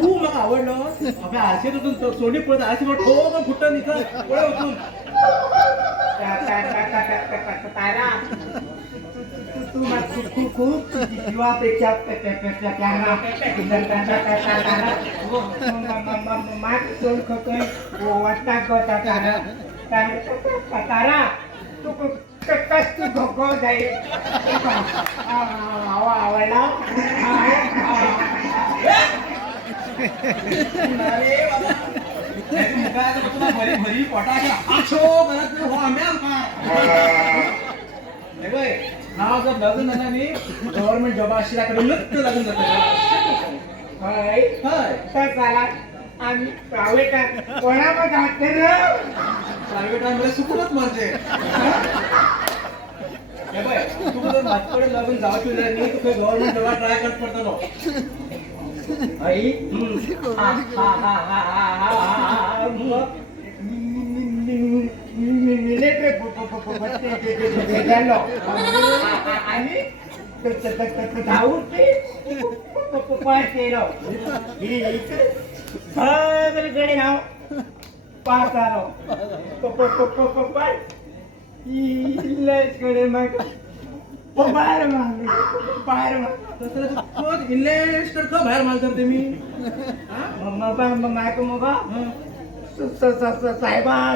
तू म्हाका आवडलो अबे आरशे तुझून सोनी पळत आरशे पण ठोक फुट्ट निघा पळय वचून तारा तू खूप खूप जीवापेक्षा मात सोड खकय वाटता गता तारा तू कस तू धोको जाईल आवडला भरी भरी पोटाच्या आशो घरात हो आम्या हा जर लग्न झालं नाही गव्हर्नमेंट जॉब आशिला कडे नक्की लग्न जातं हय तर चला आम्ही प्रायव्हेट कोणामध्ये जाते ना प्रायव्हेट मध्ये सुकूनच मरते तू जर माझ्याकडे लग्न जावं नाही तू गव्हर्नमेंट जॉब ट्राय करत पडतो आई मिलिटरी आणि धावून ते सगळीकडे नाव पास आलो कडे मग बाहेर बाहेर इन्व्हेस्टर का बाहेर माल करते मी मायक मग साहेबा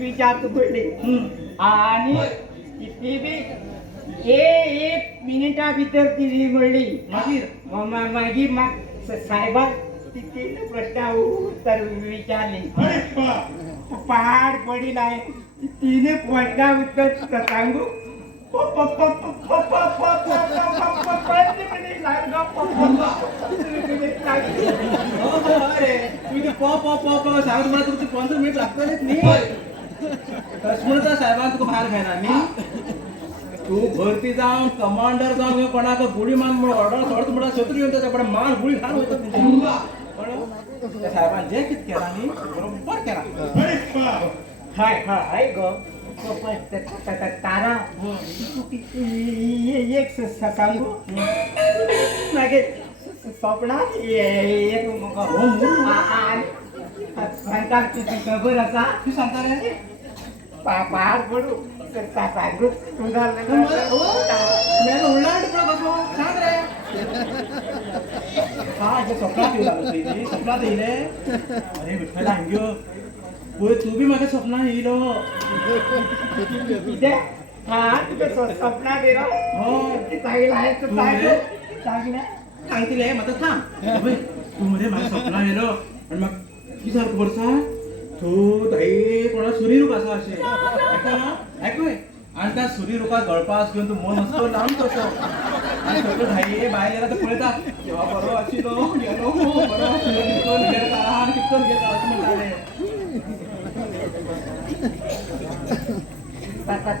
विचार पडले आणि ती बी एक मिनिटा भितर ती म्हणली मागीर साहेबा तिथे प्रश्न उत्तर विचारले पहाड पडील आहे तिने प्रश्न उत्तर सांगू सांग मला तुमचे 15 मिनिट लागतलेच नाही म्हणता साहेबांना तुका बाहेर घ्यायला मी तू भरती जाऊन कमांडर जाऊन कोणाक गुळी मान म्हणून ऑर्डर सोडत म्हणा शत्रू येऊन त्याच्याकडे मान गुळी घाल होत त्या साहेबांनी जे कित केला मी बरोबर केला हाय हाय ग तारा एक सांगू मागे स्वप्नात एक सांगता तुझी खबर असा तू सांगता रे पहाड पडू सांगू तुझा उलट बसो सांग रे हा जे स्वप्नात येऊ लागलो स्वप्नात येईले अरे विठ्ठला अंग्यो होय तू बी माझ्या स्वप्नात येईलो हा तुझं स्वप्नात येईल हो चांगलं आहे तर चांगलं सांगतील मग थांब तू मध्ये माझ्या स्वप्नात येलो आणि मग किती झालं बरसा तू धाई कोणा सुरी रूप असा असे ऐकूय आणि त्या सुरी रूपात गळपास घेऊन तू मन असतो लावून कसो आणि सगळं धाई बाहेर गेला तर पळता तेव्हा बरोबर अशिलो गेलो बरोबर कितकन घेत आला कितकन घेत आला म्हणताले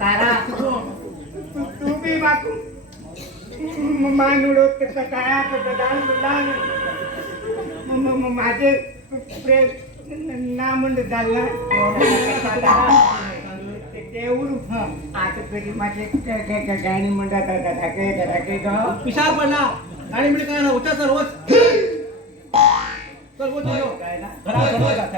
तारा तू बी बाकू मान उडवत काय माझे प्रेम ना म्हणत झालं तेवढं आता कधी माझे गाणी म्हणतात पिशार पडला गाडी म्हणजे काय ना उच्चा रोज काय ना घरात